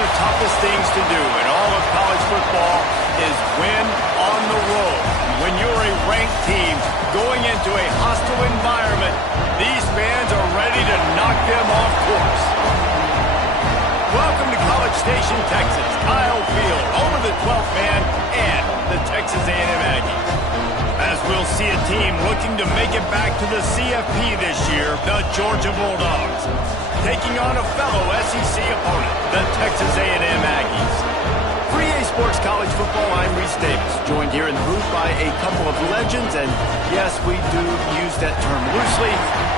of the toughest things to do in all of college football is win on the road. When you're a ranked team going into a hostile environment, these fans are ready to knock them off course. Welcome to College Station, Texas. Kyle Field over the 12th man and the Texas A&M Aggies. As we'll see a team looking to make it back to the CFP this year, the Georgia Bulldogs, taking on a fellow SEC opponent, the Texas A&M Aggies. For EA Sports College Football, I'm Reese Davis, joined here in the booth by a couple of legends, and yes, we do use that term loosely.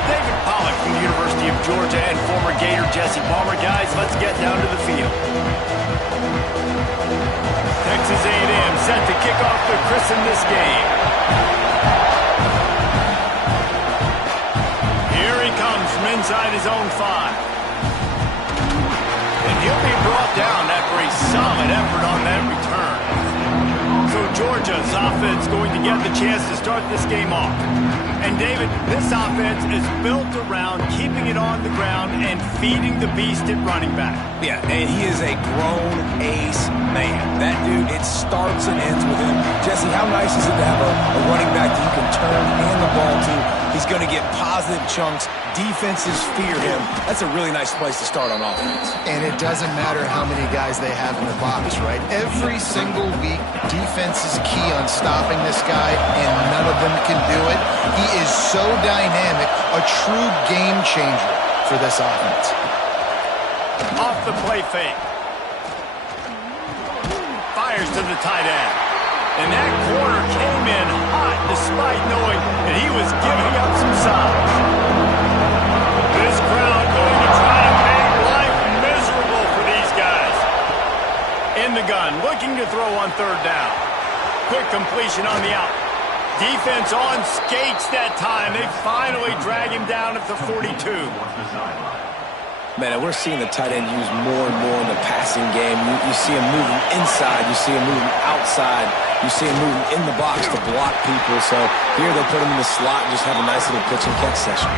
David Pollack from the University of Georgia and former Gator Jesse Palmer. Guys, let's get down to the field. Texas A&M set to kick off to christen this game. Here he comes from inside his own 5. And he'll be brought down after a solid effort on that return. So Georgia's offense going to get the chance to start this game off. And David, this offense is built around keeping it on the ground and feeding the beast at running back. Yeah, and he is a grown ace man. That dude, it starts and ends with him. Jesse, how nice is it to have a running back that you can turn and hand the ball to? He's going to get positive chunks. Defenses fear him. That's a really nice place to start on offense. And it doesn't matter how many guys they have in the box, right? Every single week, defense is key on stopping this guy, and none of them can do it. He is so dynamic, a true game changer for this offense. Off the play fake. Fires to the tight end. And that corner came in hot despite knowing that he was giving up some size. This crowd going to try to make life miserable for these guys. In the gun, looking to throw on 3rd down. Quick completion on the out. Defense on skates that time. They finally drag him down at the 42. Man, we're seeing the tight end used more and more in the passing game. You see him moving inside. You see him moving outside. You see him moving in the box to block people. So here they put him in the slot and just have a nice little pitch and catch session.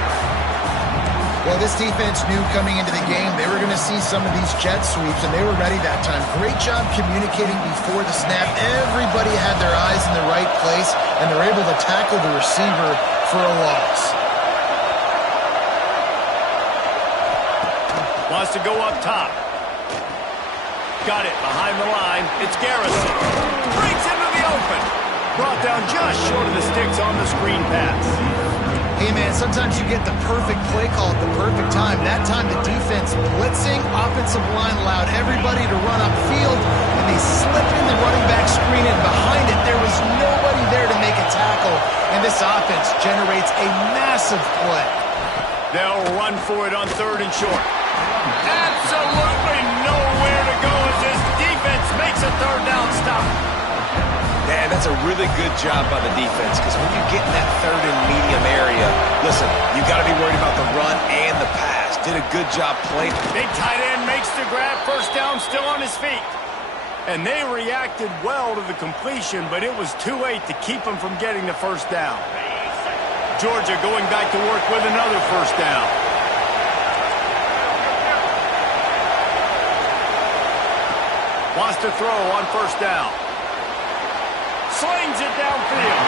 Well, this defense knew coming into the game they were going to see some of these jet sweeps, and they were ready that time. Great job communicating before the snap. Everybody had their eyes in the right place, and they're able to tackle the receiver for a loss. Wants to go up top. Got it behind the line. It's Garrison. Breaks into the open. Brought down just short of the sticks on the screen pass. Hey, man, sometimes you get the perfect play call at the perfect time. That time the defense blitzing, offensive line allowed everybody to run upfield, and they slip in the running back screen, and behind it there was nobody there to make a tackle, and this offense generates a massive play. They'll run for it on 3rd and short. Absolutely nowhere to go as this defense makes a 3rd down stop. Man, that's a really good job by the defense, because when you get in that 3rd and medium area, listen, you got to be worried about the run and the pass. Did a good job playing. Big tight end makes the grab, 1st down, still on his feet. And they reacted well to the completion, but it was too late to keep him from getting the 1st down. Georgia going back to work with another 1st down. Wants to throw on 1st down. Slings it downfield.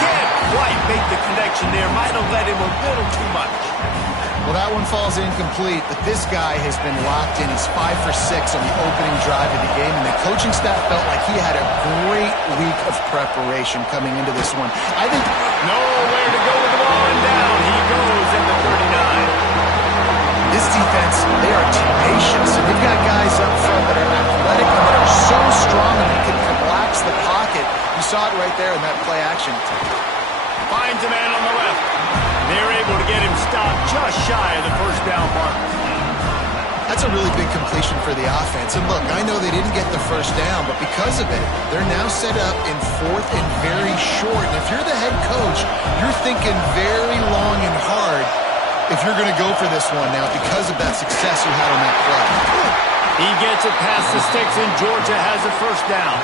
Can't quite make the connection there. Might have let him a little too much. Well, that one falls incomplete, but this guy has been locked in. He's 5 for 6 on the opening drive of the game, and the coaching staff felt like he had a great week of preparation coming into this one. I think nowhere to go with the ball and down. He goes in the 39. This defense, they are tenacious, and they've got guys up front that are athletic and that are so strong and they can collapse the pocket. You saw it right there in that play action. Finds a man on the left. They're able to get him stopped just shy of the 1st down mark. That's a really big completion for the offense. And look, I know they didn't get the 1st down, but because of it, they're now set up in 4th and very short. And if you're the head coach, you're thinking very long and hard if you're going to go for this one now because of that success you had on that play. He gets it past the sticks, and Georgia has a 1st down.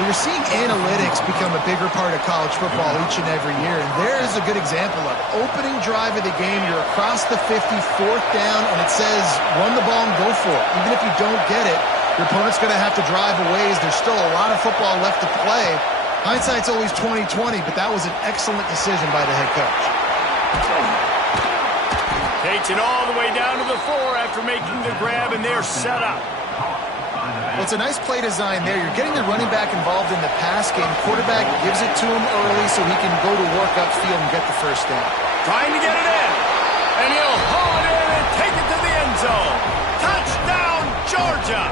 Well, you're seeing analytics become a bigger part of college football each and every year, and there is a good example of it. Opening drive of the game, you're across the 50, fourth down, and it says run the ball and go for it. Even if you don't get it, your opponent's going to have to drive a ways. There's still a lot of football left to play. Hindsight's always 20/20, but that was an excellent decision by the head coach. Takes it all the way down to the 4 after making the grab, and they're set up. Well, it's a nice play design there. You're getting the running back involved in the pass game. Quarterback gives it to him early so he can go to work upfield and get the first down. Trying to get it in. And he'll haul it in and take it to the end zone. Touchdown, Georgia!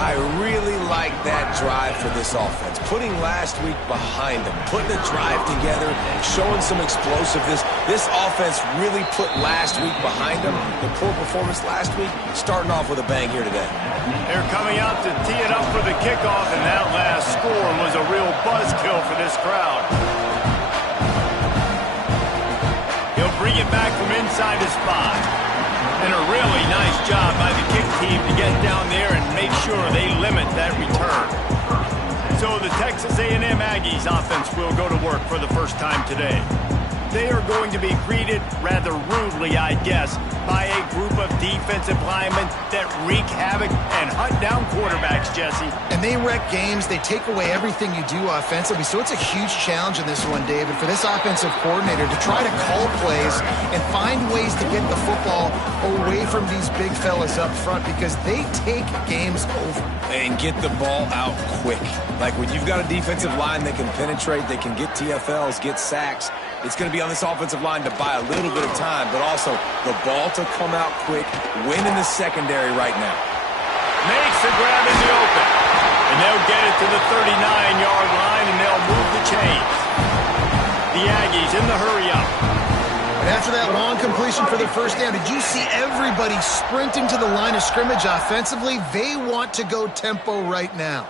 I really like that drive for this offense. Putting last week behind them, putting a drive together, showing some explosiveness. This offense really put last week behind them. The poor performance last week, starting off with a bang here today. They're coming out to tee it up for the kickoff, and that last score was a real buzzkill for this crowd. He'll bring it back from inside his 5. And a really nice job by the kick team to get down there and make sure they limit that return. So the Texas A&M Aggies offense will go to work for the first time today. They are going to be greeted rather rudely, I guess, by a group of defensive linemen that wreak havoc and hunt down quarterbacks, Jesse. And they wreck games. They take away everything you do offensively. So it's a huge challenge in this one, David, for this offensive coordinator to try to call plays and find ways to get the football away from these big fellas up front because they take games over. And get the ball out quick. Like when you've got a defensive line that can penetrate, they can get TFLs, get sacks. It's going to be on this offensive line to buy a little bit of time, but also the ball to come out quick, win in the secondary right now. Makes the grab in the open. And they'll get it to the 39-yard line, and they'll move the chains. The Aggies in the hurry-up. And after that long completion for the first down, did you see everybody sprinting to the line of scrimmage offensively? They want to go tempo right now.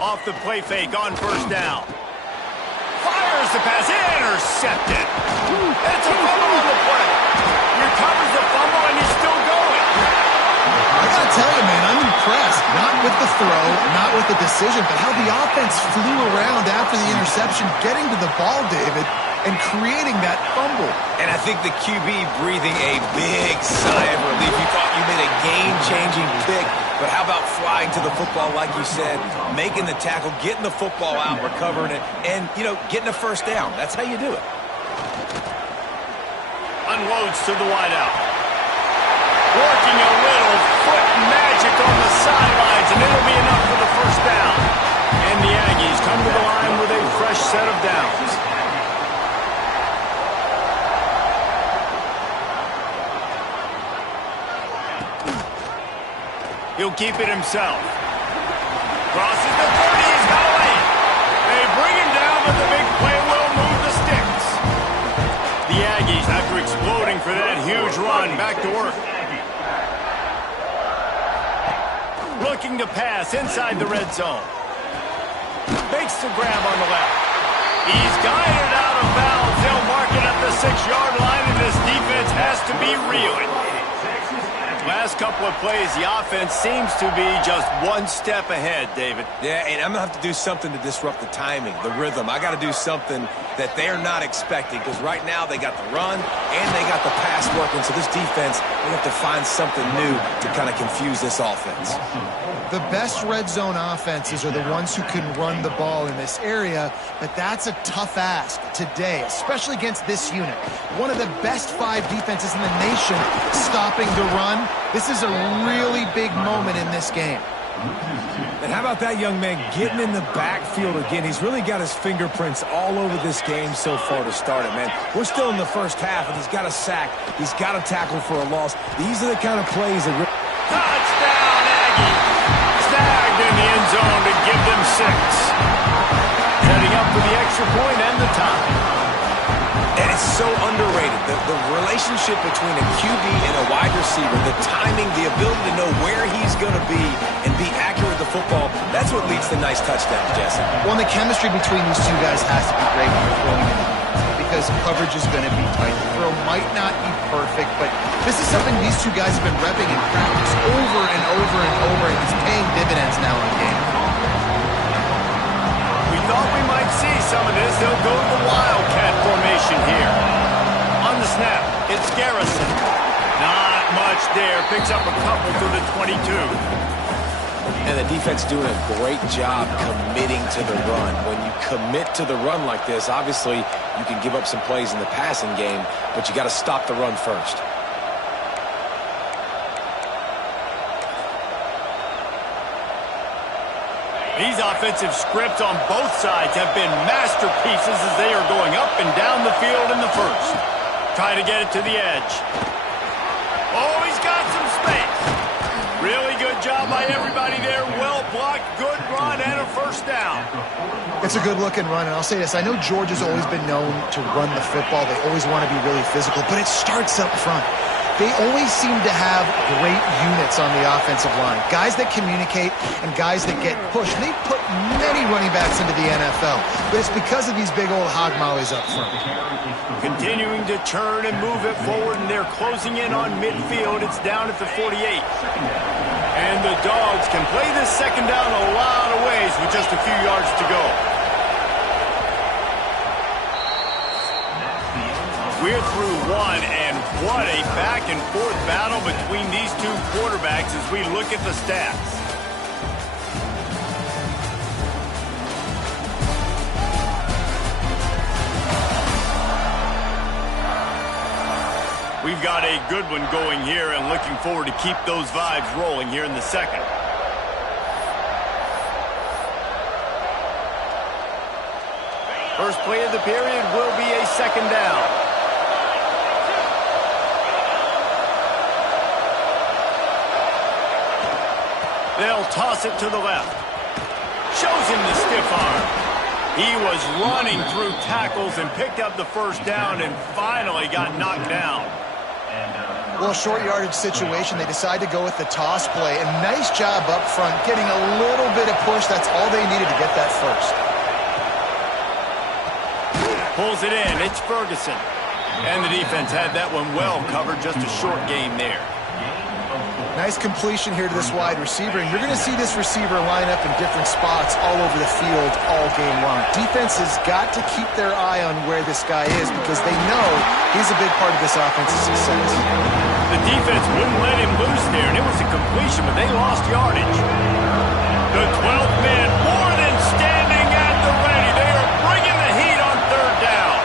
Off the play fake on first down. Fires the pass, intercepted. It's a fumble on the play. He recovers the fumble, and he's still going. I got to tell you, man, I'm impressed. Not with the throw, not with the decision, but how the offense flew around after the interception, getting to the ball, David, and creating that fumble. And I think the QB breathing a big sigh of relief. You thought you made a game-changing pick, but how about flying to the football, like you said, making the tackle, getting the football out, recovering it, and, you know, getting a first down. That's how you do it. Unloads to the wideout. Working a little foot magic on the sidelines, and it'll be enough for the first down. And the Aggies come to the line with a fresh set of downs. He'll keep it himself. Crosses the 30, he's got away. They bring him down, but the big play will move the sticks. The Aggies, after exploding for that huge run, back to work. Looking to pass inside the red zone. Makes the grab on the left. He's guided out of bounds. They'll mark it at the 6-yard line, and this defense has to be reeling. Last couple of plays, the offense seems to be just one step ahead, David. Yeah, and I'm going to have to do something to disrupt the timing, the rhythm. I got to do something that they're not expecting because right now they got the run and they got the pass working. So this defense, they have to find something new to kind of confuse this offense. The best red zone offenses are the ones who can run the ball in this area, but that's a tough ask today, especially against this unit. One of the best 5 defenses in the nation stopping the run. This is a really big moment in this game. And how about that young man getting in the backfield again? He's really got his fingerprints all over this game so far to start it, man. We're still in the first half, and he's got a sack. He's got a tackle for a loss. These are the kind of plays that... Touchdown, Aggie! Snagged in the end zone to give them 6. Setting up for the extra point and the tie. And it's so underrated. The relationship between a QB and a wide receiver, the timing, the ability to know where he's going to be and be accurate with the football, that's what leads to nice touchdowns, Jesse. Well, and the chemistry between these two guys has to be great when you're throwing in. Because because coverage is going to be tight. The throw might not be perfect, but this is something these two guys have been repping in practice over and over and over, and it's paying dividends now in the game. We thought we might see some of this. They'll go to the Wildcat formation here. On the snap, it's Garrison. Not much there. Picks up a couple to the 22. And the defense doing a great job committing to the run. When you commit to the run like this, obviously you can give up some plays in the passing game, but you got to stop the run first. These offensive scripts on both sides have been masterpieces as they are going up and down the field in the first. Try to get it to the edge. Oh, he's got some space. Really good job by everybody there. Well blocked, good run, and a first down. It's a good-looking run, and I'll say this. I know Georgia's always been known to run the football. They always want to be really physical, but it starts up front. They always seem to have great units on the offensive line. Guys that communicate and guys that get pushed. And they've put many running backs into the NFL, but it's because of these big old hog mollies up front. Continuing to turn and move it forward, and they're closing in on midfield. It's down at the 48. And the Dogs can play this second down a lot of ways with just a few yards to go. We're through one, and what a back-and-forth battle between these two quarterbacks as we look at the stats. We've got a good one going here and looking forward to keep those vibes rolling here in the second. First play of the period will be a second down. They'll toss it to the left. Shows him the stiff arm. He was running through tackles and picked up the first down and finally got knocked down. Well, short yardage situation, they decide to go with the toss play. And nice job up front, getting a little bit of push. That's all they needed to get that first. Pulls it in. It's Ferguson. And the defense had that one well covered. Just a short game there. Nice completion here to this wide receiver, and you're going to see this receiver line up in different spots all over the field all game long. Defense has got to keep their eye on where this guy is because they know he's a big part of this offense's success. The defense wouldn't let him loose there, and it was a completion, but they lost yardage. The 12th man more than standing at the ready. They are bringing the heat on third down.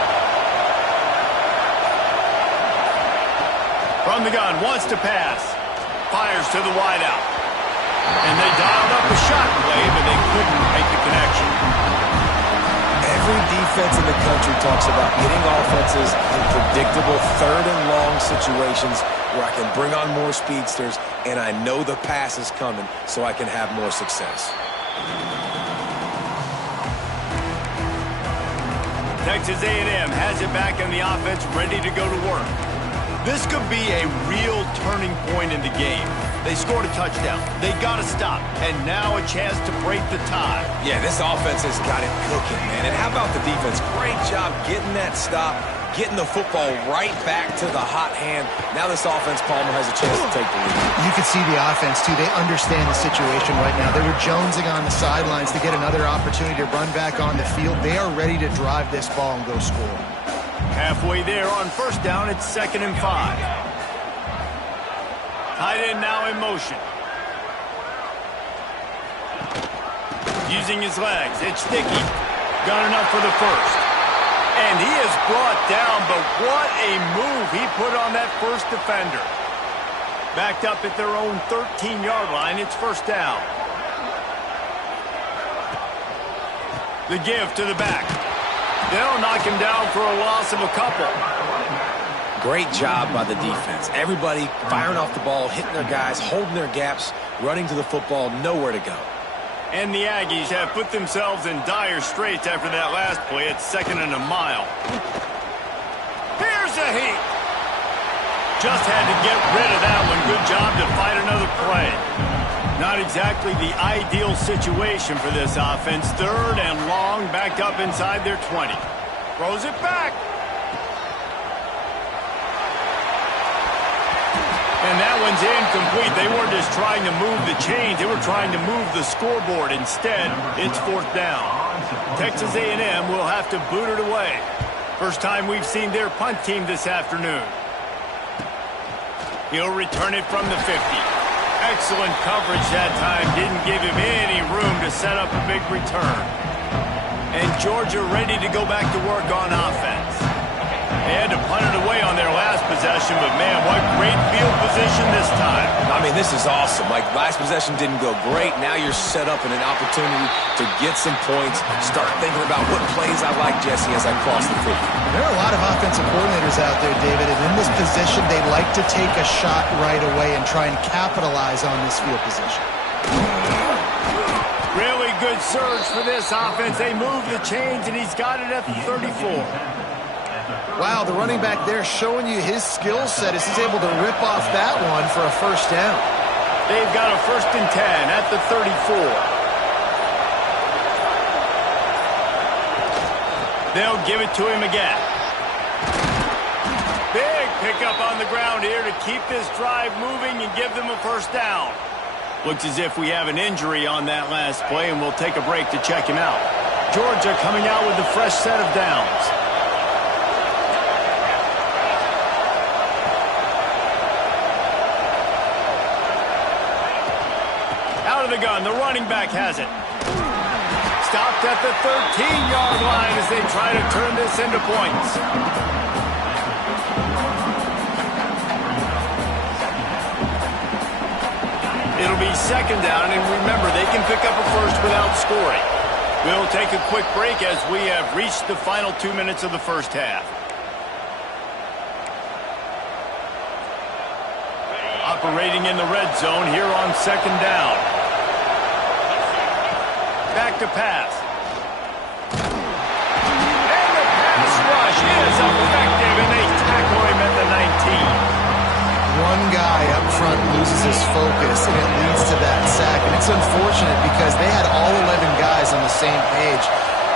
From the gun, wants to pass. Fires to the wideout. And they dialed up a shot play, but they couldn't make the connection. Every defense in the country talks about getting offenses in predictable third and long situations where I can bring on more speedsters and I know the pass is coming so I can have more success. Texas A&M has it back in the offense, ready to go to work. This could be a real turning point in the game. They scored a touchdown. They got to stop. And now a chance to break the tie. Yeah, this offense has got it cooking, man. And how about the defense? Great job getting that stop, getting the football right back to the hot hand. Now this offense, Palmer, has a chance to take the lead. You can see the offense, too. They understand the situation right now. They were jonesing on the sidelines to get another opportunity to run back on the field. They are ready to drive this ball and go score. Halfway there on first down, it's 2nd and 5. Tight end now in motion. Using his legs, it's sticky. Got enough for the first. And he is brought down, but what a move he put on that first defender. Backed up at their own 13-yard line, it's first down. The give to the back. They'll knock him down for a loss of a couple. Great job by the defense. Everybody firing off the ball, hitting their guys, holding their gaps, running to the football, nowhere to go. And the Aggies have put themselves in dire straits after that last play. It's 2nd and a mile. Here's a heat. Just had to get rid of that one. Good job to fight another play. Not exactly the ideal situation for this offense. 3rd and long, backed up inside their 20. Throws it back. And that one's incomplete. They weren't just trying to move the chains. They were trying to move the scoreboard. Instead, it's 4th down. Texas A&M will have to boot it away. First time we've seen their punt team this afternoon. He'll return it from the 50. Excellent coverage that time. Didn't give him any room to set up a big return. And Georgia ready to go back to work on offense. They had to punt it away on their last possession, but man, what great field position this time. I mean, this is awesome. Like, last possession didn't go great. Now you're set up in an opportunity to get some points. Start thinking about what plays I like, Jesse, as I cross the 50. There are a lot of offensive coordinators out there, David, and in this position, they like to take a shot right away and try and capitalize on this field position. Really good surge for this offense. They move the chains, and he's got it at the 34. Wow, the running back there showing you his skill set as he's able to rip off that one for a first down. They've got a 1st and 10 at the 34. They'll give it to him again. Big pickup on the ground here to keep this drive moving and give them a first down. Looks as if we have an injury on that last play, and we'll take a break to check him out. Georgia coming out with a fresh set of downs. Out of the gun, the running back has it. Stopped at the 13-yard line as they try to turn this into points. It'll be 2nd down, and remember, they can pick up a first without scoring. We'll take a quick break as we have reached the final 2 minutes of the first half. Operating in the red zone here on 2nd down. Back to pass. And the pass rush is effective, and they tackle him at the 19. One guy up front loses his focus, and it leads to that sack. And it's unfortunate because they had all 11 guys on the same page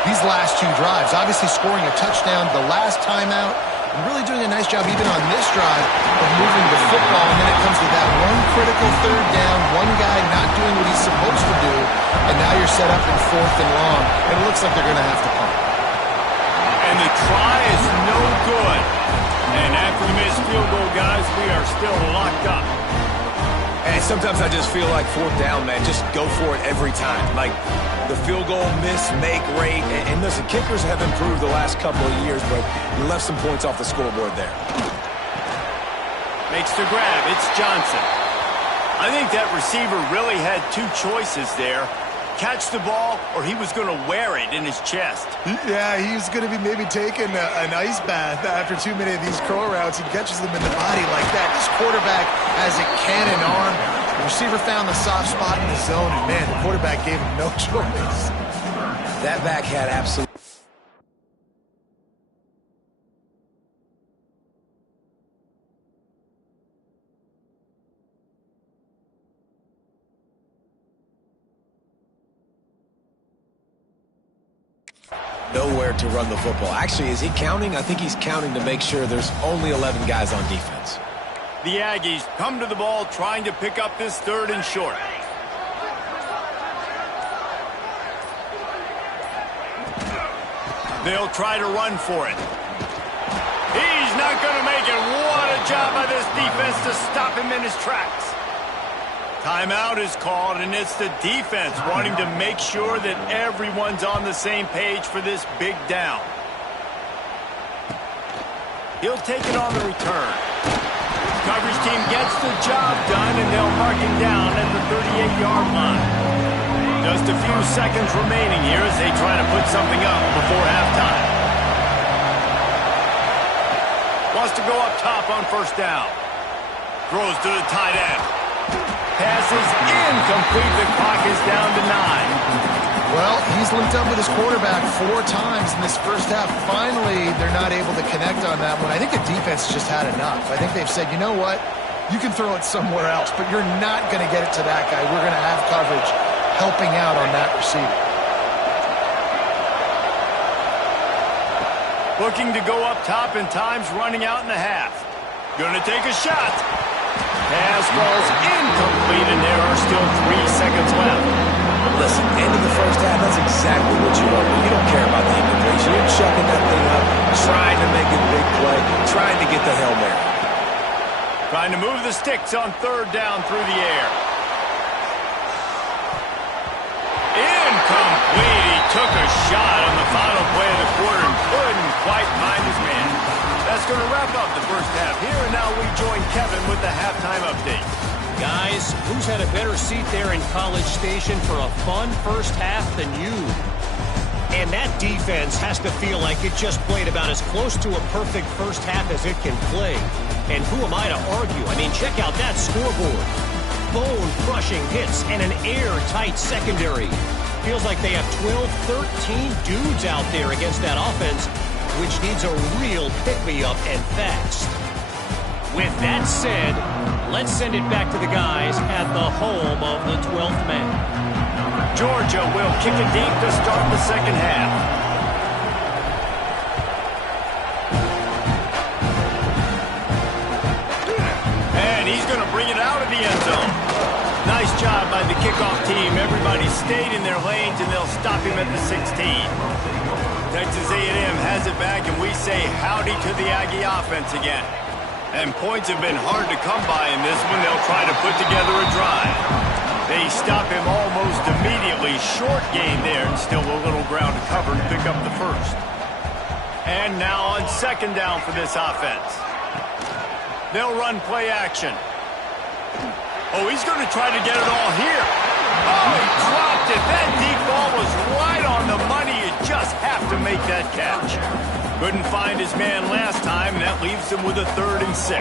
these last 2 drives. Obviously scoring a touchdown the last time out, and really doing a nice job even on this drive of moving the football. And then it comes to that one critical 3rd down, one guy not doing what he's supposed to do, and now you're set up in 4th and long, and it looks like they're going to have to punt. And the try is no good. And after the missed field goal, guys, we are still locked up. And sometimes I just feel like 4th down, man, just go for it every time. Like, the field goal miss, make rate. And listen, kickers have improved the last couple of years, but you left some points off the scoreboard there. Makes the grab. It's Johnson. I think that receiver really had 2 choices there. Catch the ball, or he was going to wear it in his chest. Yeah, he's going to be maybe taking an ice bath after too many of these curl routes. He catches them in the body like that. This quarterback has a cannon arm. The receiver found the soft spot in the zone, and man, the quarterback gave him no choice. That back had absolute... nowhere to run the football. Actually, is he counting? I think he's counting to make sure there's only 11 guys on defense. The Aggies come to the ball trying to pick up this 3rd and short. They'll try to run for it. He's not going to make it. What a job by this defense to stop him in his tracks. Timeout is called, and it's the defense wanting to make sure that everyone's on the same page for this big down. He'll take it on the return. Coverage team gets the job done, and they'll mark him down at the 38-yard line. Just a few seconds remaining here as they try to put something up before halftime. Wants to go up top on 1st down. Throws to the tight end. Pass is incomplete. The clock is down to 9. Well, he's linked up with his quarterback 4 times in this first half. Finally, they're not able to connect on that one. I think the defense just had enough. I think they've said, you know what? You can throw it somewhere else, but you're not going to get it to that guy. We're going to have coverage helping out on that receiver. Looking to go up top, and time's running out in the half. Going to take a shot. Pass falls incomplete, and there are still 3 seconds left. Listen, end of the first half, that's exactly what you want. You don't care about the incompletion. You're chucking that thing up, trying to make a big play, trying to get the Hail Mary. Trying to move the sticks on 3rd down through the air. Incomplete. He took a shot on the final play of the quarter and couldn't quite find his man. That's going to wrap up the first half. Here and now we join Kevin with the halftime update. Guys, who's had a better seat there in College Station for a fun first half than you? And that defense has to feel like it just played about as close to a perfect first half as it can play. And who am I to argue? I mean, check out that scoreboard. Bone-crushing hits and an airtight secondary. Feels like they have 12, 13 dudes out there against that offense, which needs a real pick-me-up and fast. With that said, let's send it back to the guys at the home of the 12th man. Georgia will kick it deep to start the second half. And he's going to bring it out of the end zone. Nice job by the kickoff team. Everybody stayed in their lanes, and they'll stop him at the 16. Texas A&M has it back, and we say howdy to the Aggie offense again. And points have been hard to come by in this one. They'll try to put together a drive. They stop him almost immediately. Short gain there, and still a little ground to cover to pick up the first. And now on 2nd down for this offense. They'll run play action. Oh, he's going to try to get it all here. Oh, he dropped it. That deep ball was right on the money. You just have to make that catch. Couldn't find his man last time, and that leaves him with a 3rd and 6.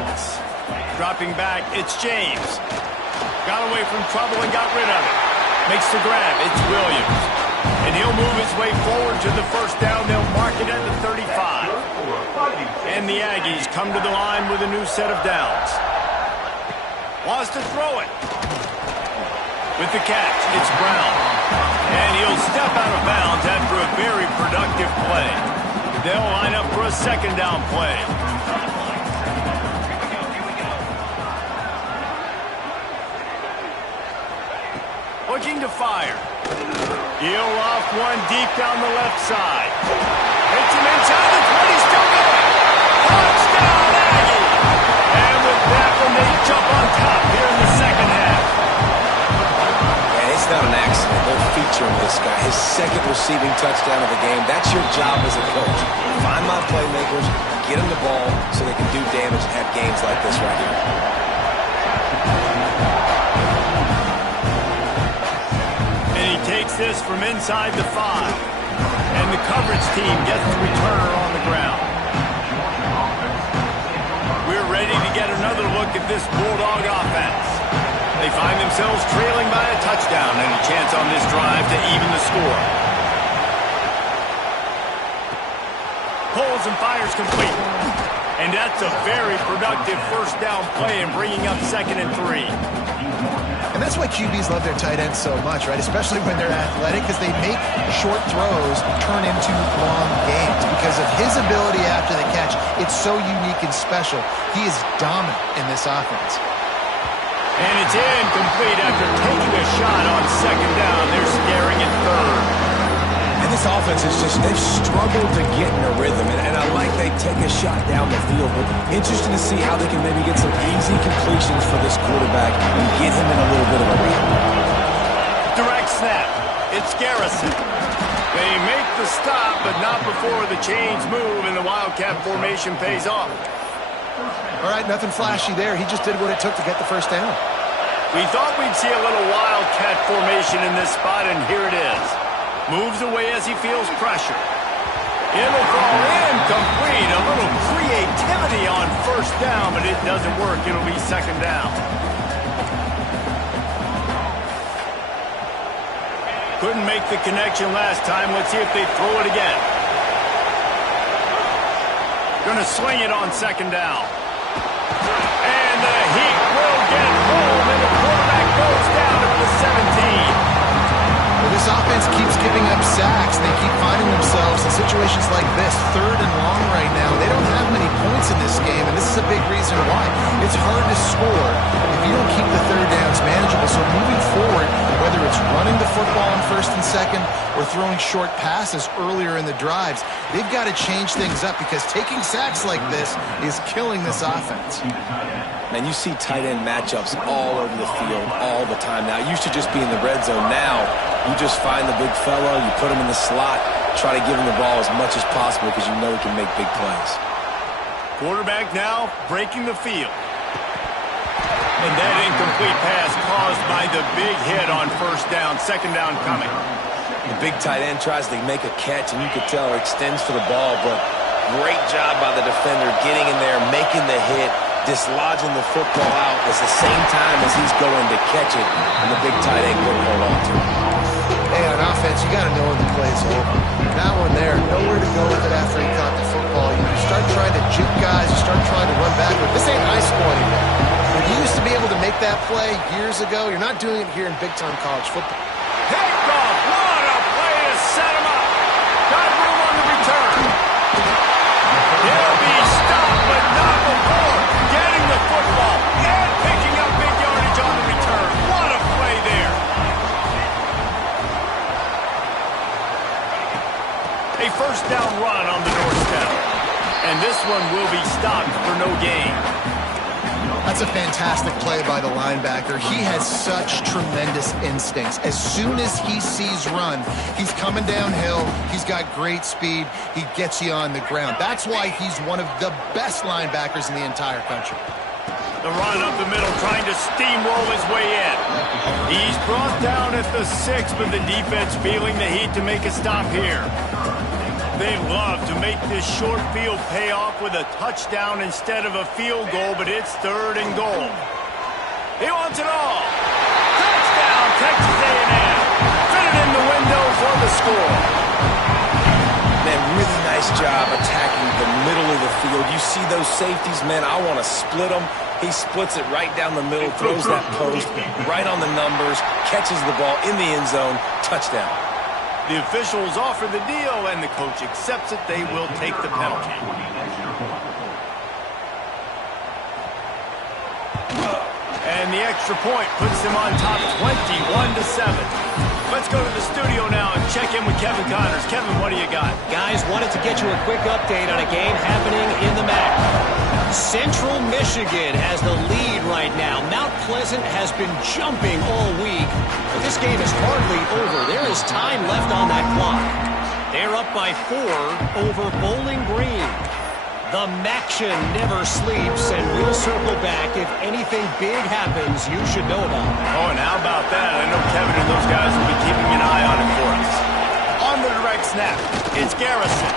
Dropping back, it's James. Got away from trouble and got rid of it. Makes the grab, it's Williams. And he'll move his way forward to the first down. They'll mark it at the 35. And the Aggies come to the line with a new set of downs. Wants to throw it. With the catch, it's Brown. And he'll step out of bounds after a very productive play. They'll line up for a 2nd down play. Looking to fire. He'll off one deep down the left side. Hits him inside the 20, still going. Touchdown, Aggie! And with that one, they jump on top here in the second half. Yeah, it's not an accident. They're featuring this guy. His 2nd receiving touchdown of the game. That's your job as a coach. Find my playmakers, get them the ball so they can do damage and have games like this right here. And he takes this from inside the 5. And the coverage team gets the returner on the ground. We're ready to get another look at this Bulldog offense. They find themselves trailing by a touchdown and a chance on this drive to even the score. Pulls and fires complete. And that's a very productive first down play and bringing up 2nd and 3. And that's why QBs love their tight ends so much, right? Especially when they're athletic, because they make short throws turn into long gains. Because of his ability after the catch, it's so unique and special. He is dominant in this offense. And it's incomplete after taking a shot on 2nd down. They're staring at 3rd. And this offense is just, they've struggled to get in a rhythm. And I like they take a shot down the field. But interesting to see how they can maybe get some easy completions for this quarterback and get him in a little bit of a rhythm. Direct snap. It's Garrison. They make the stop, but not before the chains move and the Wildcat formation pays off. All right, nothing flashy there. He just did what it took to get the first down. We thought we'd see a little Wildcat formation in this spot, and here it is. Moves away as he feels pressure. It'll fall incomplete. A little creativity on first down, but it doesn't work. It'll be 2nd down. Couldn't make the connection last time. Let's see if they throw it again. Going to swing it on 2nd down. And the Heat will get home, and the quarterback goes down at the 17. Well, this offense keeps giving up sacks. They keep finding themselves in situations like this, 3rd and long right now, they don't have many points in this game, and this is a big reason why. It's hard to score if you don't keep the 3rd downs manageable. So moving forward, whether it's running the football on 1st and 2nd or throwing short passes earlier in the drives, they've got to change things up because taking sacks like this is killing this offense. Man, you see tight end matchups all over the field all the time now. It used to just be in the red zone. Now you just find the big fella, you put him in the slot, try to give him the ball as much as possible because you know he can make big plays. Quarterback now breaking the field. And that incomplete pass caused by the big hit on 1st down, 2nd down coming. The big tight end tries to make a catch, and you could tell it extends for the ball, but great job by the defender getting in there, making the hit, dislodging the football out at the same time as he's going to catch it, and the big tight end couldn't hold on to it. Hey, on offense, you got to know when the play's over. That one there, nowhere to go with it after he caught the football. You start trying to juke guys, you start trying to run backward. This ain't high school anymore. When you used to be able to make that play years ago, you're not doing it here in big-time college football. Picked off. What a play to set him up. Got room on the return. He'll be stopped, but not before getting the football and picking up big yardage on the return. What a play there. A 1st down run on the doorstep. And this one will be stopped for no gain. That's a fantastic play by the linebacker. He has such tremendous instincts. As soon as he sees run, he's coming downhill. He's got great speed. He gets you on the ground. That's why he's one of the best linebackers in the entire country. The run up the middle, trying to steamroll his way in. He's brought down at the 6, but the defense feeling the heat to make a stop here. They love to make this short field pay off with a touchdown instead of a field goal, but it's 3rd and goal. He wants it all. Touchdown, Texas A&M. Fitted in the window for the score. Man, really nice job attacking the middle of the field. You see those safeties, man, I want to split them. He splits it right down the middle, throws that post right on the numbers, catches the ball in the end zone, touchdown. The officials offer the deal, and the coach accepts it. They will take the penalty. And the extra point puts them on top 21-7. Let's go to the studio now and check in with Kevin Connors. Kevin, what do you got? Guys, wanted to get you a quick update on a game happening in the MAC. Central Michigan has the lead right now. Mount Pleasant has been jumping all week, but this game is hardly over. There is time left on that clock. They're up by 4 over Bowling Green. The Maction never sleeps, and we'll circle back. If anything big happens, you should know about it. Oh, and how about that? I know Kevin and those guys will be keeping an eye on it for us. On the direct snap, it's Garrison.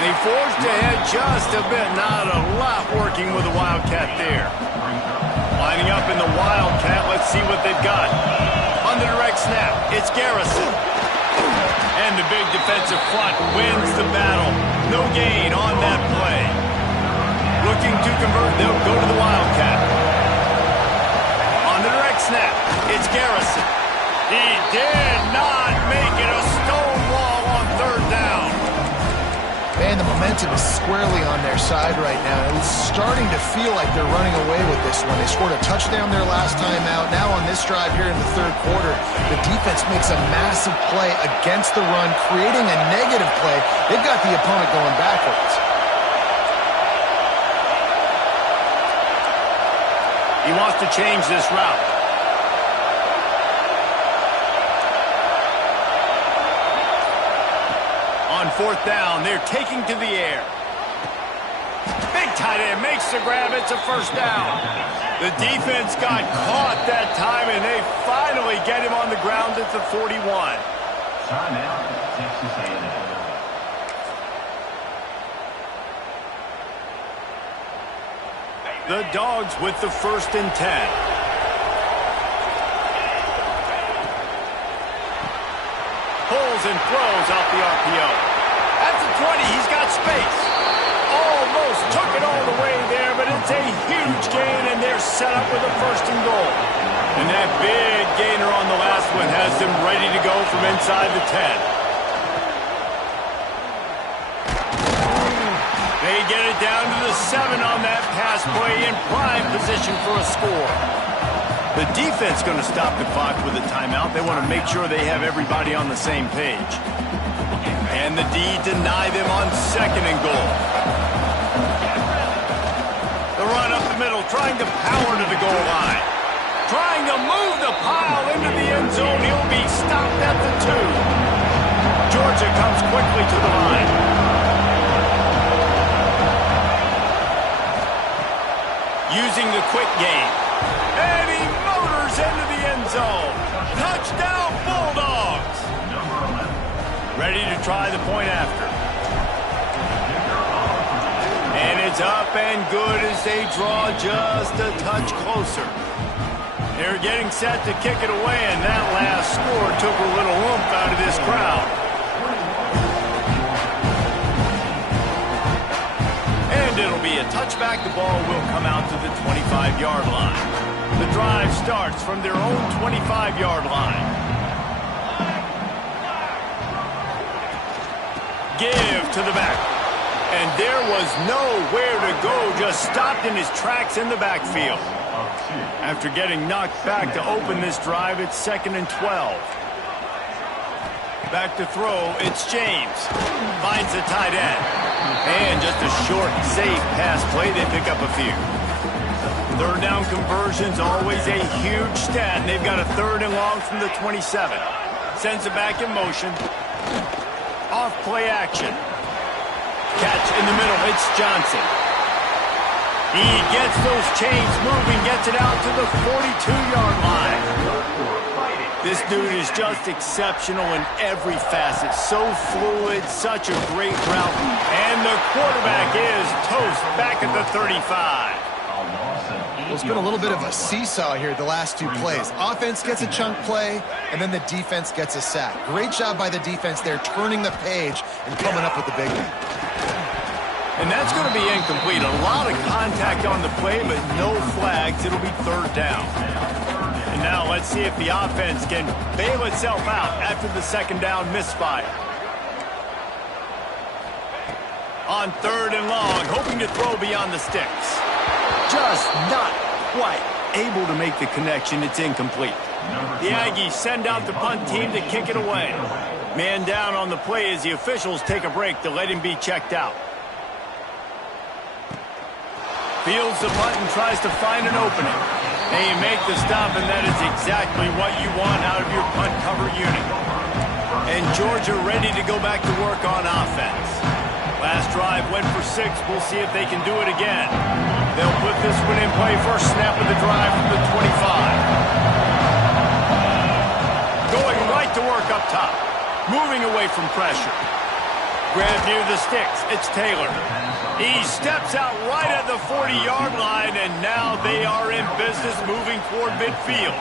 And he forged ahead just a bit. Not a lot working with the Wildcat there. Lining up in the Wildcat. Let's see what they've got. On the direct snap, it's Garrison. And the big defensive front wins the battle. No gain on that play. Looking to convert, they'll go to the Wildcat. On the direct snap, it's Garrison. He did not make it a stone wall on 3rd down. Man, the momentum is squarely on their side right now. It's starting to feel like they're running away with this one. They scored a touchdown their last time out. Now on this drive here in the 3rd quarter, the defense makes a massive play against the run, creating a negative play. They've got the opponent going backwards. He wants to change this route. On 4th down, they're taking to the air. Big tight end makes the grab. It's a 1st down. The defense got caught that time, and they finally get him on the ground at the 41. Timeout, Texas A&M. The Dogs with the 1st and 10. Pulls and throws out the RPO. At the 20, he's got space. Almost took it all the way there, but it's a huge gain, and they're set up with a 1st and goal. And that big gainer on the last one has them ready to go from inside the 10. They get it down to the 7 on that pass play in prime position for a score. The defense going to stop the clock with a timeout. They want to make sure they have everybody on the same page. And the D deny them on 2nd and goal. The run up the middle, trying to power to the goal line. Trying to move the pile into the end zone. He'll be stopped at the 2. Georgia comes quickly to the line. Using the quick game. And he motors into the end zone. Touchdown, Bulldogs. Ready to try the point after. And it's up and good as they draw just a touch closer. They're getting set to kick it away, and that last score took a little oomph out of this crowd. And it'll be a touchback. The ball will come out to the 25-yard line. The drive starts from their own 25-yard line. Give to the back. And there was nowhere to go, just stopped in his tracks in the backfield. After getting knocked back to open this drive, it's 2nd and 12. Back to throw, it's James. Finds the tight end. And just a short, safe pass play, they pick up a few. 3rd down conversion's always a huge stat, and they've got a 3rd and long from the 27. Sends it back in motion. Off play action. Catch in the middle, it's Johnson. He gets those chains moving, gets it out to the 42-yard line. This dude is just exceptional in every facet. So fluid, such a great route. And the quarterback is toast back at the 35. Well, it's been a little bit of a seesaw here the last 2 plays. Offense gets a chunk play, and then the defense gets a sack. Great job by the defense there, turning the page and coming up with the big one. And that's going to be incomplete. A lot of contact on the play, but no flags. It'll be 3rd down. And now let's see if the offense can bail itself out after the 2nd down misfire. On 3rd and long, hoping to throw beyond the sticks. Just not quite able to make the connection. It's incomplete. The Aggies send out the punt team to kick it away. Man down on the play as the officials take a break to let him be checked out. Fields the punt and tries to find an opening. And you make the stop, and that is exactly what you want out of your punt cover unit. And Georgia ready to go back to work on offense. Last drive went for 6. We'll see if they can do it again. They'll put this one in play. First snap of the drive from the 25. Going right to work up top. Moving away from pressure. Grab near the sticks. It's Taylor. He steps out right at the 40-yard line, and now they are in business moving toward midfield.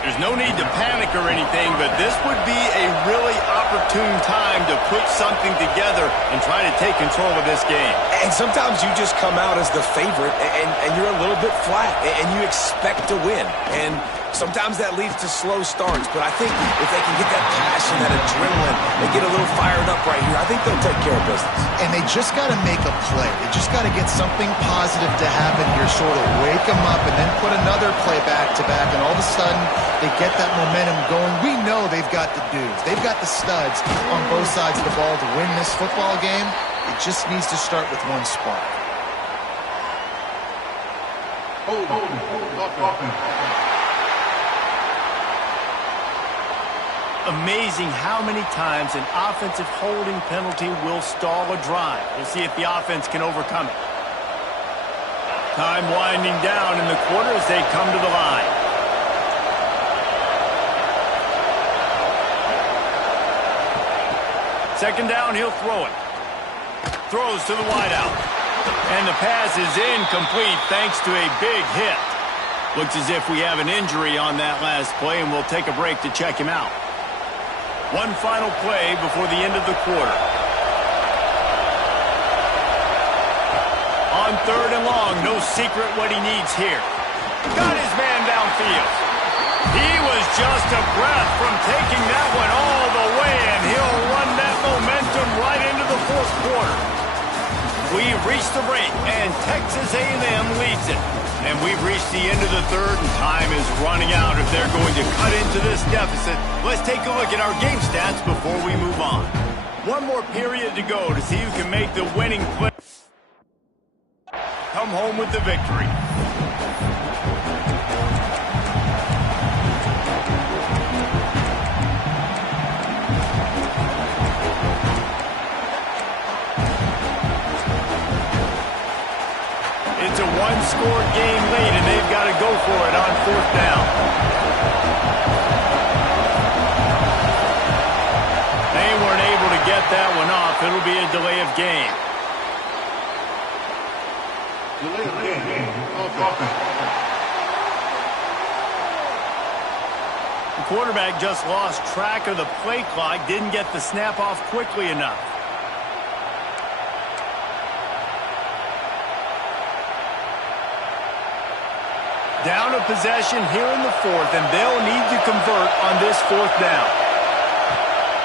There's no need to panic or anything, but this would be a really opportune time to put something together and try to take control of this game. And sometimes you just come out as the favorite, and you're a little bit flat, and you expect to win. And sometimes that leads to slow starts, but I think if they can get that passion, that adrenaline, they get a little fired up right here, I think they'll take care of business. And they just got to make a play. They just got to get something positive to happen here, sort of wake them up, and then put another play back-to-back, and all of a sudden they get that momentum going. We know they've got the dudes. They've got the studs on both sides of the ball to win this football game. It just needs to start with one spark. Amazing how many times an offensive holding penalty will stall a drive. We'll see if the offense can overcome it. Time winding down in the quarter as they come to the line. Second down, he'll throw it. Throws to the wideout. And the pass is incomplete thanks to a big hit. Looks as if we have an injury on that last play, and we'll take a break to check him out. One final play before the end of the quarter. On 3rd and long, no secret what he needs here. Got his man downfield. He was just a breath from taking that one all the way, and he'll run that momentum right into the 4th quarter. We've reached the break, and Texas A&M leads it. And we've reached the end of the third, and time is running out if they're going to cut into this deficit. Let's take a look at our game stats before we move on. One more period to go to see who can make the winning play. Come home with the victory. It's a one-score game late, and they've got to go for it on fourth down. They weren't able to get that one off. It'll be a delay of game. The quarterback just lost track of the play clock, didn't get the snap off quickly enough. Down a possession here in the fourth, and they'll need to convert on this fourth down.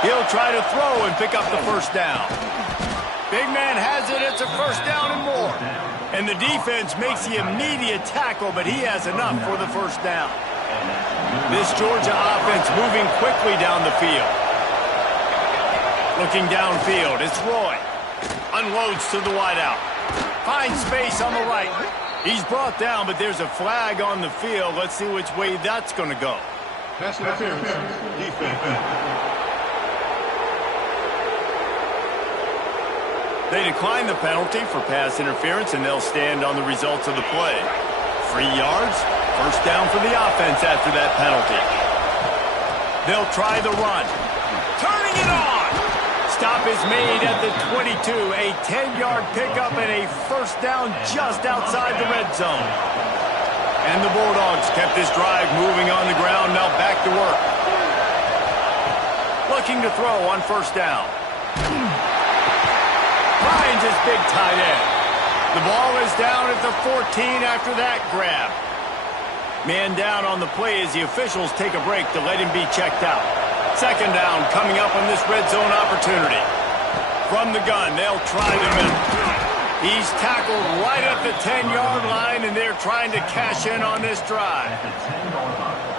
He'll try to throw and pick up the first down. Big man has it. It's a first down and more. And the defense makes the immediate tackle, but he has enough for the first down. This Georgia offense moving quickly down the field. Looking downfield, it's Roy. Unloads to the wideout. Finds space on the right. He's brought down, but there's a flag on the field. Let's see which way that's going to go. Pass interference. Defense. They decline the penalty for pass interference, and they'll stand on the results of the play. 3 yards, first down for the offense after that penalty. They'll try the run. Turning it on! Stop is made at the 22. A 10-yard pickup and a first down just outside the red zone. And the Bulldogs kept this drive moving on the ground, now back to work. Looking to throw on first down. Finds his big tight end. The ball is down at the 14 after that grab. Man down on the play as the officials take a break to let him be checked out. Second down coming up on this red zone opportunity. From the gun, they'll try the middle. He's tackled right at the 10-yard line, and they're trying to cash in on this drive.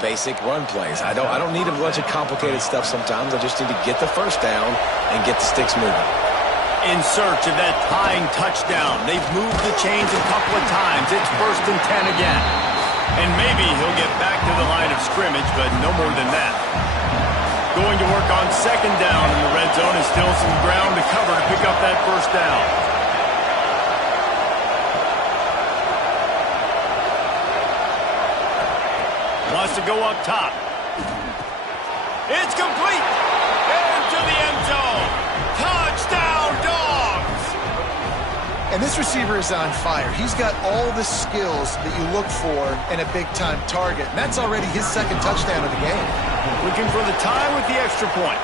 Basic run plays. I don't need a bunch of complicated stuff sometimes. I just need to get the first down and get the sticks moving. In search of that tying touchdown. They've moved the chains a couple of times. It's 1st and 10 again. And maybe he'll get back to the line of scrimmage, but no more than that. Going to work on second down in the red zone, and still some ground to cover to pick up that first down. Wants to go up top. It's complete. Into the end zone. Touchdown, Dogs! And this receiver is on fire. He's got all the skills that you look for in a big-time target. And that's already his second touchdown of the game. Looking for the tie with the extra point.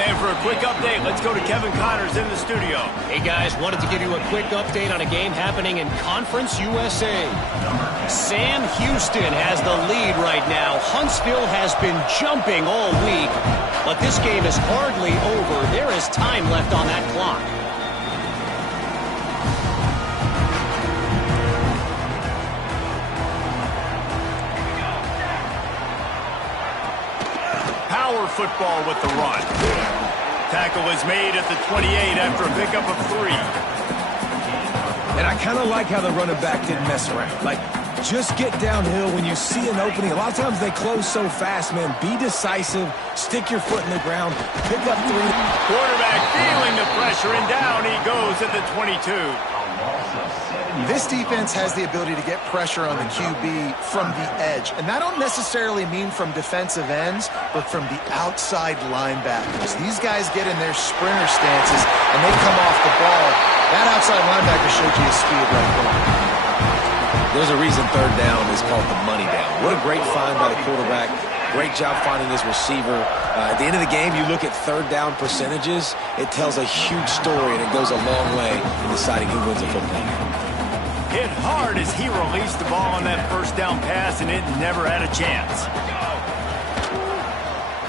And for a quick update, let's go to Kevin Connors in the studio. Hey, guys, wanted to give you a quick update on a game happening in Conference USA. Sam Houston has the lead right now. Huntsville has been jumping all week, but this game is hardly over. There is time left on that clock. Power football with the run. Tackle is made at the 28 after a pickup of 3. And I kind of like how the running back didn't mess around. Like, just get downhill when you see an opening. A lot of times they close so fast, man. Be decisive. Stick your foot in the ground. Pick up 3. Quarterback feeling the pressure, and down he goes at the 22. This defense has the ability to get pressure on the QB from the edge. And that don't necessarily mean from defensive ends, but from the outside linebackers. These guys get in their sprinter stances, and they come off the ball. That outside linebacker showed you his speed right there. There's a reason third down is called the money down. What a great find by the quarterback. Great job finding his receiver. At the end of the game, you look at third down percentages. It tells a huge story, and it goes a long way in deciding who wins a football game. Hit hard as he released the ball on that first down pass, and it never had a chance.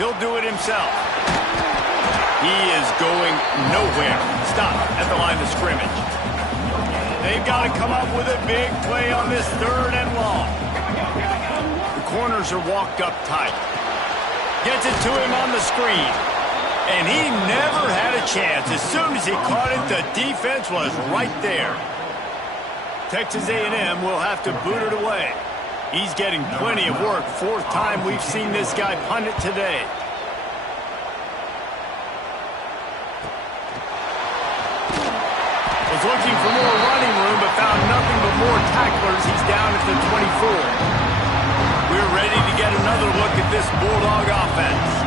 He'll do it himself. He is going nowhere. Stop at the line of scrimmage. They've got to come up with a big play on this 3rd and long. The corners are walked up tight. Gets it to him on the screen. And he never had a chance. As soon as he caught it, the defense was right there. Texas A&M will have to boot it away. He's getting plenty of work. 4th time we've seen this guy punt it today. Was looking for more running room, but found nothing but more tacklers. He's down at the 24. We're ready to get another look at this Bulldog offense.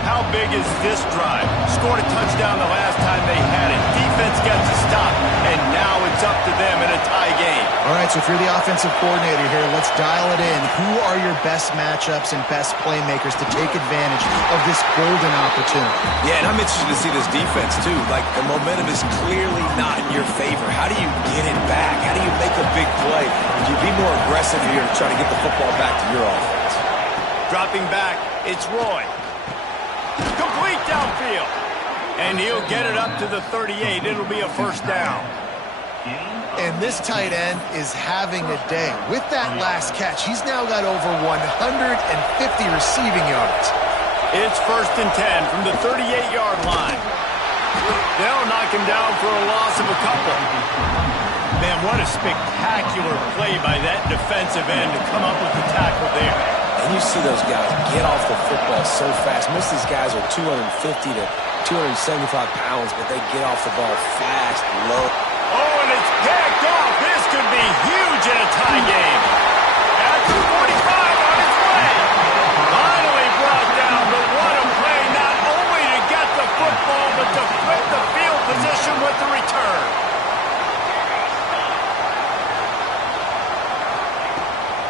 How big is this drive? Scored a touchdown the last time they had it. Defense gets a stop, and now it's up to them in a tie game. All right, so if you're the offensive coordinator here, let's dial it in. Who are your best matchups and best playmakers to take advantage of this golden opportunity? Yeah, and I'm interested to see this defense, too. Like, the momentum is clearly not in your favor. How do you get it back? How do you make a big play? You be more aggressive here to try to get the football back to your offense. Dropping back, it's Roy. Complete downfield. And he'll get it up to the 38. It'll be a 1st down. And this tight end is having a day. With that last catch, he's now got over 150 receiving yards. It's 1st and 10 from the 38-yard line. They'll knock him down for a loss of a couple. Man, what a spectacular play by that defensive end to come up with the tackle there. And you see those guys get off the football so fast. Most of these guys are 250 to 275 pounds, but they get off the ball fast, low. Oh, and it's picked off. This could be huge in a tie game. At 2:45 on its way. Finally brought down, but what a play, not only to get the football, but to flip the field position with the return.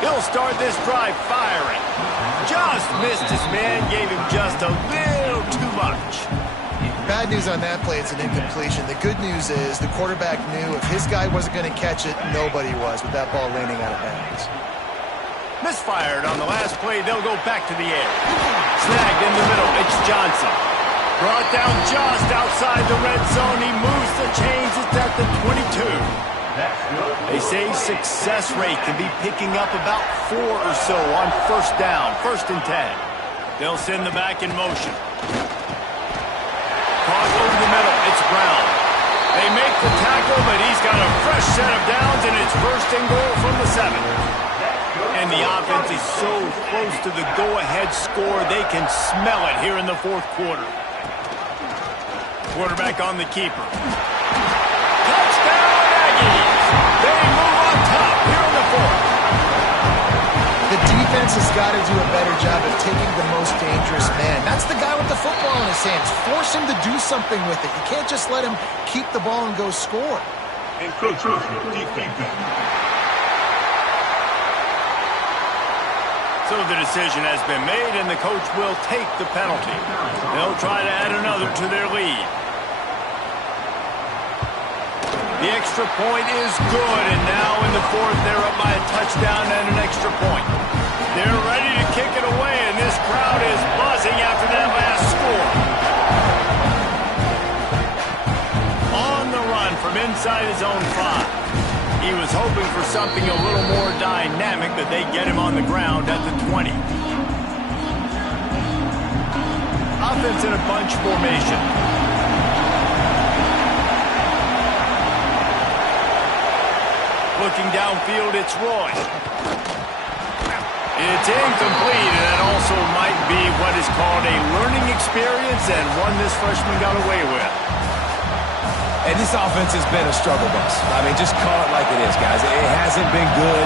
He'll start this drive firing. Just missed his man, gave him just a little too much. Bad news on that play, it's an incompletion. The good news is the quarterback knew if his guy wasn't going to catch it, nobody was with that ball landing out of bounds. Misfired on the last play, they'll go back to the air. Snagged in the middle, it's Johnson. Brought down just outside the red zone. He moves the chains, it's at the 22. They say success rate can be picking up about 4 or so on 1st down, 1st and 10. They'll send the back in motion. Caught over the middle, it's Brown. They make the tackle, but he's got a fresh set of downs, and it's 1st and goal from the 7. And the offense is so close to the go-ahead score, they can smell it here in the 4th quarter. Quarterback on the keeper. Touchdown, Aggies! They move on top here in the 4th. The defense has got to do a better job of taking the most dangerous man. That's the guy with the football in his hands. Force him to do something with it. You can't just let him keep the ball and go score. So the decision has been made, and the coach will take the penalty. They'll try to add another to their lead. The extra point is good, and now in the 4th, they're up by a touchdown and an extra point. They're ready to kick it away, and this crowd is buzzing after that last score. On the run from inside his own 5. He was hoping for something a little more dynamic, but they get him on the ground at the 20. Offense in a bunch formation. Looking downfield, it's Roy. It's incomplete, and that also might be what is called a learning experience and one this freshman got away with. And this offense has been a struggle bus. I mean, just call it like it is, guys. It hasn't been good,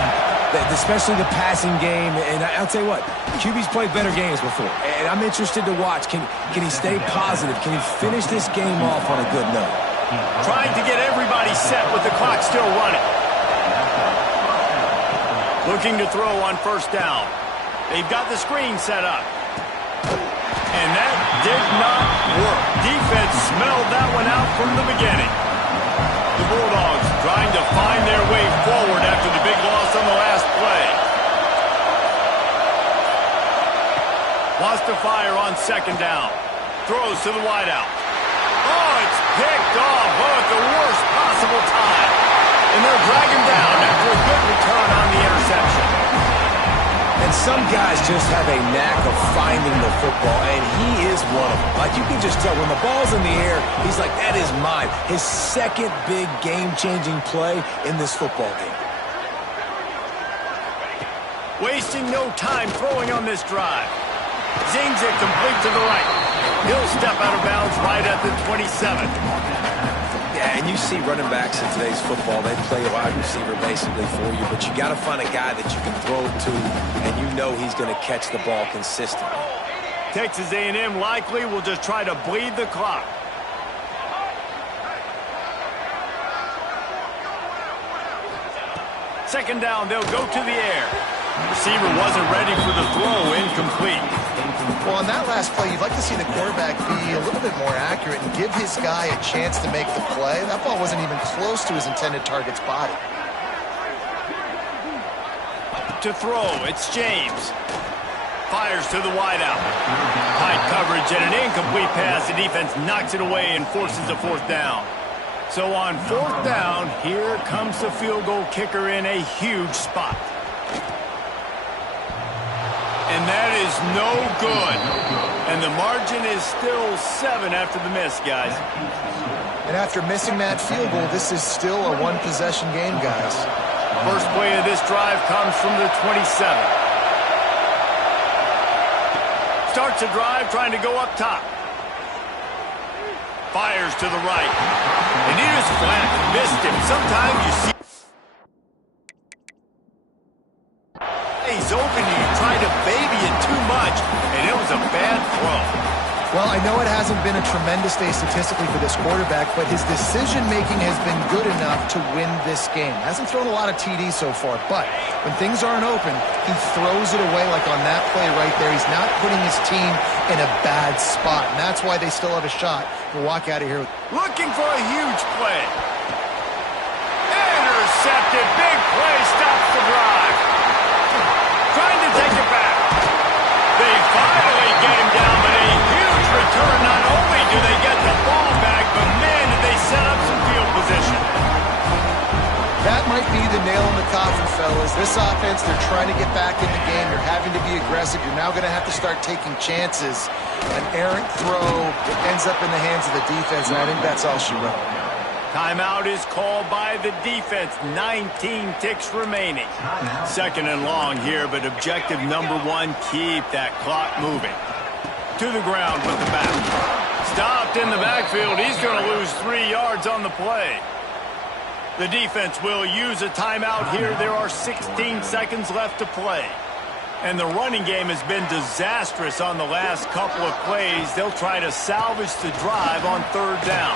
especially the passing game. And I'll tell you what, QB's played better games before. And I'm interested to watch. Can he stay positive? Can he finish this game off on a good note? Trying to get everybody set with the clock still running. Looking to throw on 1st down. They've got the screen set up. And that did not work. Defense smelled that one out from the beginning. The Bulldogs trying to find their way forward after the big loss on the last play. Wants to fire on 2nd down. Throws to the wideout. Oh, it's picked off. Oh, at the worst possible time. And they'll drag him down after a good return on the interception. And some guys just have a knack of finding the football, and he is one of them. Like, you can just tell when the ball's in the air, he's like, that is mine. His second big game-changing play in this football game. Wasting no time throwing on this drive. Zings it complete to the right. He'll step out of bounds right at the 27. Yeah, and you see running backs in today's football, they play a wide receiver basically for you, but you got to find a guy that you can throw it to, and you know he's going to catch the ball consistently. Texas A&M likely will just try to bleed the clock. Second down, they'll go to the air. Receiver wasn't ready for the throw, incomplete. Well, on that last play, you'd like to see the quarterback be a little bit more accurate and give his guy a chance to make the play. That ball wasn't even close to his intended target's body. To throw, it's James. Fires to the wideout. Tight coverage and an incomplete pass. The defense knocks it away and forces a fourth down. So on fourth down, here comes the field goal kicker in a huge spot. And that is no good. And the margin is still 7 after the miss, guys. And after missing that field goal, this is still a one-possession game, guys. First play of this drive comes from the 27. Starts a drive trying to go up top. Fires to the right. And he just flat missed him. Sometimes you see he's open and you try to baby it too much, and it was a bad throw. Well, I know it hasn't been a tremendous day statistically for this quarterback, but his decision-making has been good enough to win this game. Hasn't thrown a lot of TDs so far, but when things aren't open, he throws it away like on that play right there. He's not putting his team in a bad spot, and that's why they still have a shot to walk out of here. Looking for a huge play. Intercepted. Big play. Stops the drive. Trying to take it back. They finally get him down, but a huge return. Not only do they get the ball back, but man, did they set up some field position. That might be the nail in the coffin, fellas. This offense, they're trying to get back in the game. You're having to be aggressive. You're now going to have to start taking chances. An errant throw ends up in the hands of the defense, and I think that's all she wrote. Timeout is called by the defense. 19 ticks remaining. Second and long here, but objective number 1, keep that clock moving. To the ground with the back. Stopped in the backfield. He's going to lose 3 yards on the play. The defense will use a timeout here. There are 16 seconds left to play. And the running game has been disastrous on the last couple of plays. They'll try to salvage the drive on third down.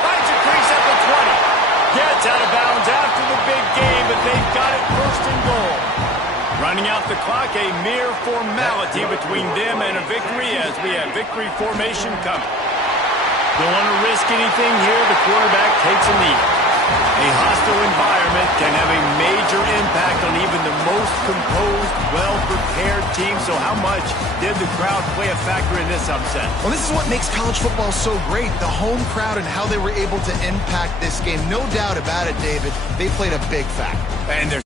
Finds a crease at the 20. Gets out of bounds after the big game, but they've got it first and goal. Running out the clock, a mere formality between them and a victory as we have victory formation coming. Don't want to risk anything here. The quarterback takes a knee. A hostile environment can have a major impact on even the most composed, well-prepared team. So how much did the crowd play a factor in this upset? Well, this is what makes college football so great, the home crowd and how they were able to impact this game. No doubt about it, David. They played a big factor. And there's